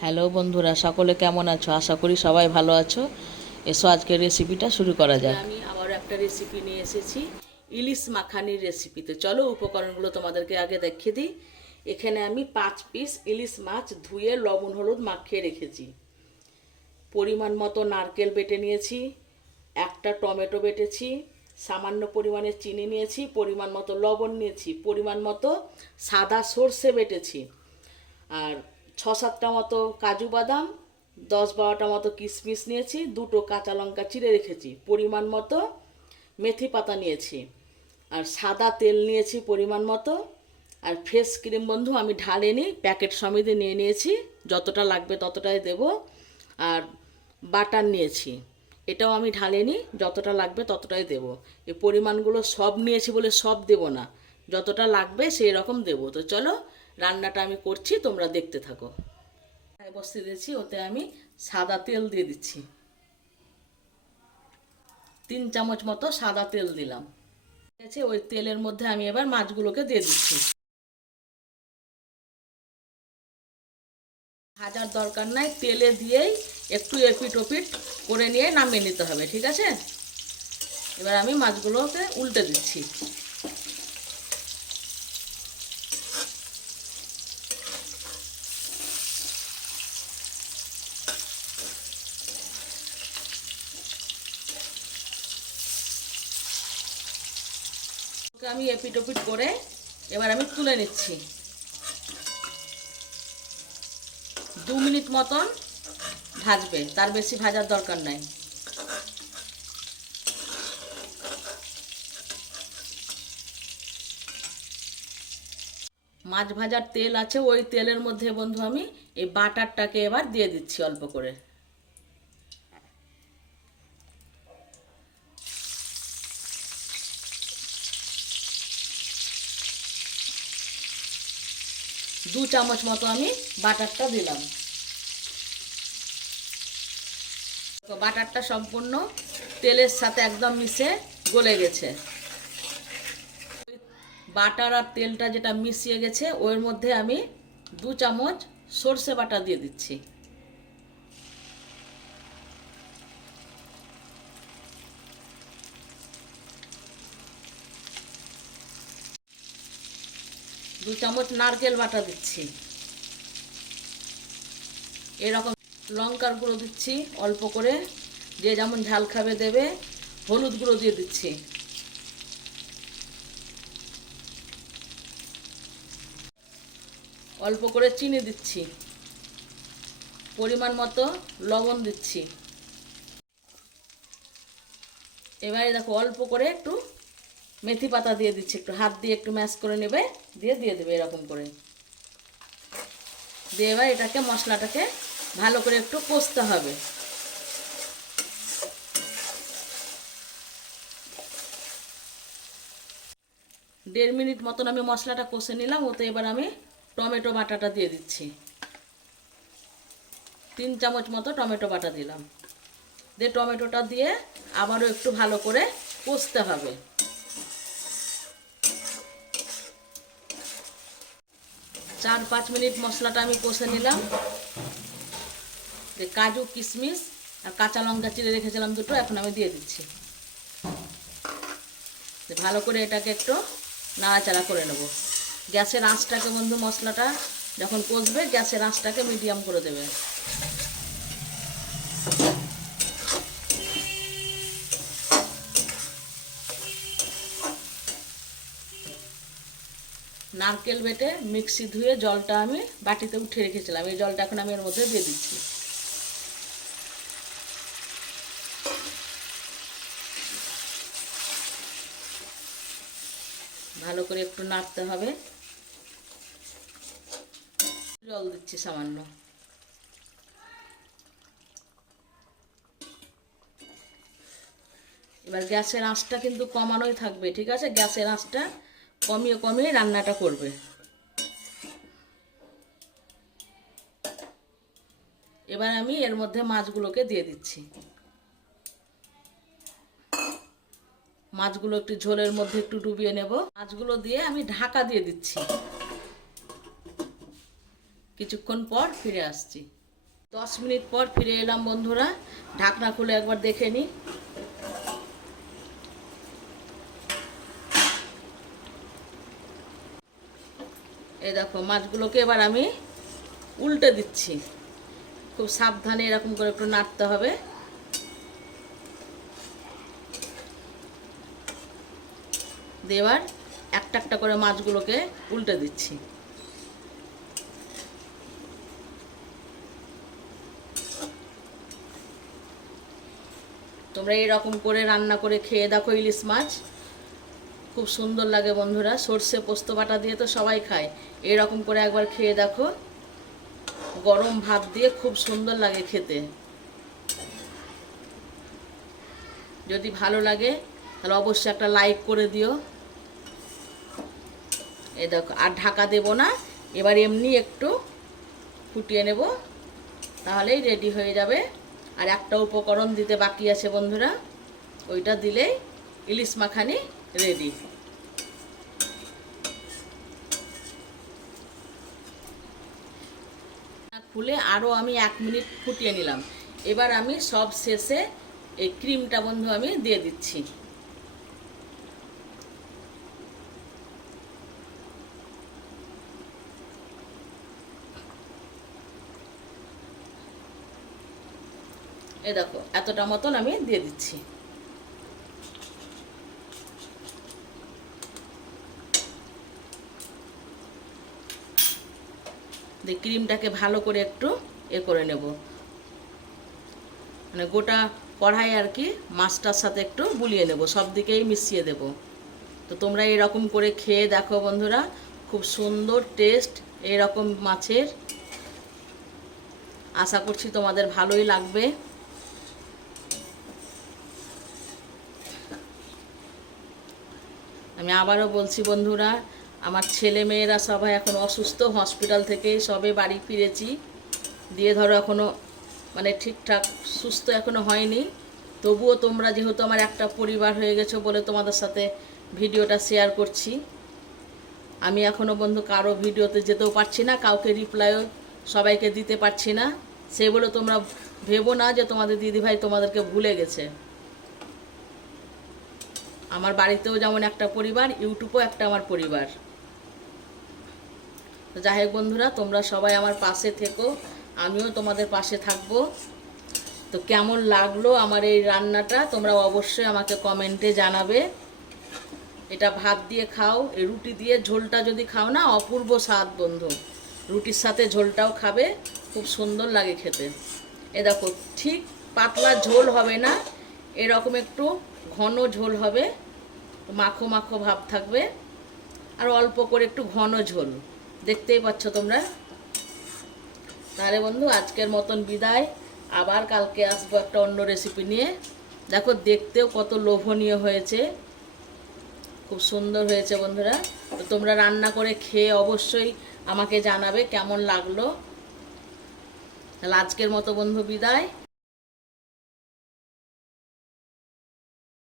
Hello বন্ধুরা সকলে কেমন আছো? আশা করি সবাই ভালো আছো। এসো আজকের রেসিপিটা শুরু করা যাক। আমি আবার একটা রেসিপি নিয়ে এসেছি ইলিশ মাখানির রেসিপিতে চলো উপকরণগুলো তোমাদেরকে আগে দেখিয়ে দিই। এখানে আমি পাঁচ পিস ইলিশ মাছ ধুয়ে লবণ হলুদ মাখিয়ে রেখেছি। পরিমাণ মতো নারকেল বেটে নিয়েছি একটা টমেটো বেটেছি সামান্য পরিমাণে চিনি নিয়েছি পরিমাণ মতো লবণ নিয়েছি পরিমাণ মতো সাদা সর্ষে বেটেছি। আর ছ সাতটা মতো কাজু বাদাম দশ বারোটা মতো কিশমিশ নিয়েছি, দুটো কাঁচা লঙ্কা চিড়ে রেখেছি, পরিমাণ মতো মেথি পাতা নিয়েছি, আর সাদা তেল নিয়েছি পরিমাণ মতো, আর ফেস ক্রিম বন্ধু আমি ঢালিনি, প্যাকেট সমেতে নিয়ে নিয়েছি, যতটা লাগবে ততটাই দেব, আর বাটার নিয়েছি, এটাও আমি ঢালিনি, যতটা লাগবে ততটাই দেব, এই পরিমাণগুলো সব নিয়েছি বলে সব দেব না, যতটা লাগবে সেই রকম দেব, তো চলো রান্নাটা আমি করছি, তোমরা দেখতে থাকো। বসিয়ে দিয়েছি, ওতে আমি সাদা তেল দিয়ে দিচ্ছি। তিন চামচ মতো সাদা তেল দিলাম। ঠিক আছে, ওই তেলের মধ্যে আমি এবার মাছগুলোকে দিয়ে দিচ্ছি। ভাজার দরকার নাই, তেলে দিয়েই একটু এপিট ওপিট করে নিয়ে নামিয়ে নিতে হবে, ঠিক আছে? এবার আমি মাছগুলোকে উল্টে দিচ্ছি। আমি এপিট ওপিট করে এবার আমি তুলে নিচ্ছি। দু মিনিট মতন ভাজবে, তার বেশি ভাজার দরকার নাই। মাছ ভাজার তেল আছে, ওই তেলের মধ্যে বন্ধু আমি এই বাটারটাকে এবার দিয়ে দিচ্ছি অল্প করে। দু চামচ মতো আমি বাটারটা দিলাম। বাটারটা সম্পূর্ণ তেলের সাথে একদম মিশে গলে গেছে। বাটার আর তেলটা যেটা মিশিয়ে গেছে, ওর মধ্যে আমি দু চামচ সর্ষে বাটা দিয়ে দিচ্ছি। দু চামচ নারকেল বাটা দিচ্ছি। এরকম লঙ্কার গুঁড়ো দিচ্ছি, অল্প করে। যে যেমন ঝাল খাবে দেবে, হলুদ গুঁড়ো দিয়ে দিচ্ছি। অল্প করে চিনি দিচ্ছি। পরিমাণ মতো লবণ দিচ্ছি। এবারে দেখো অল্প করে একটু মেথি পাতা দিয়ে দিচ্ছি একটু। হাত দিয়ে একটু ম্যাশ করে নেবে, দিয়ে দিয়ে দেবে এরকম করে। দিয়ে এবার এটাকে, মশলাটাকে ভালো করে একটু কষতে হবে। দেড় মিনিট মতন আমি মশলাটা কষে নিলাম, ওতে এবার আমি টমেটো বাটাটা দিয়ে দিচ্ছি। তিন চামচ মতো টমেটো বাটা দিলাম। দিয়ে টমেটোটা দিয়ে আবারও একটু ভালো করে কষতে হবে। চার, পাঁচ মিনিট মশলাটা আমি কষে নিলাম। কাজু, কিশমিশ আর কাঁচা লঙ্কা চিড়ে রেখেছিলাম দুটো, এখন আমি দিয়ে দিচ্ছি। ভালো করে এটাকে একটু নাড়াচাড়া করে নেব। গ্যাসের আঁচটাকে বন্ধু মশলাটা যখন কষবে, গ্যাসের আঁচটাকে মিডিয়াম করে দেবে। নারকেল বেটে মিক্সি ধুয়ে জলটা আমি বাটিতে উঠে রেখেছিলাম। এই জলটা এখন আমি এর মধ্যে দিয়ে দিচ্ছি। ভালো করে একটু নাড়তে হবে। জল দিচ্ছি সামান্য। এবার গ্যাসের আঁচটা কিন্তু কমানোই থাকবে, ঠিক আছে? গ্যাসের আঁচটা কমিয়ে কমিয়ে রান্নাটা করবে। এবার আমি এর মধ্যে মাছগুলোকে দিয়ে দিচ্ছি। মাছগুলো একটু ঝোলের মধ্যে একটু ডুবিয়ে নেব। মাছগুলো দিয়ে আমি ঢাকা দিয়ে দিচ্ছি। কিছুক্ষণ পর ফিরে আসছি। দশ মিনিট পর ফিরে এলাম বন্ধুরা। ঢাকনা খুলে একবার দেখে নিই। এই দেখো, মাছগুলোকে এবার আমি উল্টে দিচ্ছি। খুব সাবধানে এরকম করে একটু নাড়তে হবে। দিয়ে এবার একটা একটা করে মাছগুলোকে উল্টে দিচ্ছি। তোমরা এরকম করে রান্না করে খেয়ে দেখো ইলিশ মাছ। খুব সুন্দর লাগে বন্ধুরা। সর্ষে পোস্ত বাটা দিয়ে তো সবাই খায়। এরকম করে একবার খেয়ে দেখো। গরম ভাত দিয়ে খুব সুন্দর লাগে খেতে। যদি ভালো লাগে, তাহলে অবশ্যই একটা লাইক করে দিও। এ দেখো, আর ঢাকা দেব না। এবার এমনি একটু ফুটিয়ে নেব। তাহলেই রেডি হয়ে যাবে। আর একটা উপকরণ দিতে বাকি আছে বন্ধুরা। ওইটা দিলেই ইলিশ মাখানি রেডি খুলে আরও আমি এক মিনিট ফুটিয়ে নিলাম। এবার আমি সব শেষে এই ক্রিমটা বন্ধু আমি দিয়ে দিচ্ছি। এ দেখো, এতটা মতন আমি দিয়ে দিচ্ছি। দিয়ে ক্রিমটাকে ভালো করে একটু এ করে নেব। মানে গোটা কড়াই আর কি মাছটার সাথে একটু বুলিয়ে নেব, সব দিকেই মিশিয়ে দেব। তো তোমরা এরকম করে খেয়ে দেখো বন্ধুরা, খুব সুন্দর টেস্ট এরকম মাছের। আশা করছি তোমাদের ভালোই লাগবে। আমি আবারও বলছি বন্ধুরা আমার ছেলে মেয়েরা সবাই এখন অসুস্থ হসপিটাল থেকে সবে বাড়ি ফিরেছি। দিয়ে ধরো এখনও মানে ঠিকঠাক সুস্থ এখনও হয়নি। তবুও তোমরা যেহেতু আমার একটা পরিবার হয়ে গেছো বলে তোমাদের সাথে ভিডিওটা শেয়ার করছি। আমি এখনও বন্ধু কারও ভিডিওতে যেতেও পারছি না, কাউকে রিপ্লাইও সবাইকে দিতে পারছি না। সে বলে তোমরা ভেবো না যে তোমাদের দিদিভাই তোমাদেরকে ভুলে গেছে। আমার বাড়িতেও যেমন একটা পরিবার, ইউটিউবও একটা আমার পরিবার। তো যাই হোক বন্ধুরা, তোমরা সবাই আমার পাশে থেকো, আমিও তোমাদের পাশে থাকব। তো কেমন লাগল আমার এই রান্নাটা, তোমরা অবশ্যই আমাকে কমেন্টে জানাবে। এটা ভাত দিয়ে খাও রুটি দিয়ে ঝোলটা যদি খাও না, অপূর্ব স্বাদ বন্ধু। রুটির সাথে ঝোলটাও খাবে, খুব সুন্দর লাগে খেতে। এ দেখো, ঠিক পাতলা ঝোল হবে না, এরকম একটু ঘন ঝোল হবে, মাখো মাখো ভাব থাকবে, আর অল্প করে একটু ঘন ঝোল। দেখতেই পাচ্ছ তোমরা। তাহলে বন্ধু, আজকের মতন বিদায়। আবার কালকে আসব একটা অন্য রেসিপি নিয়ে। দেখো, দেখতেও কত লোভনীয় হয়েছে। খুব সুন্দর হয়েছে বন্ধুরা। তো তোমরা রান্না করে খেয়ে অবশ্যই আমাকে জানাবে কেমন লাগল। তাহলে আজকের মতো বন্ধু বিদায়।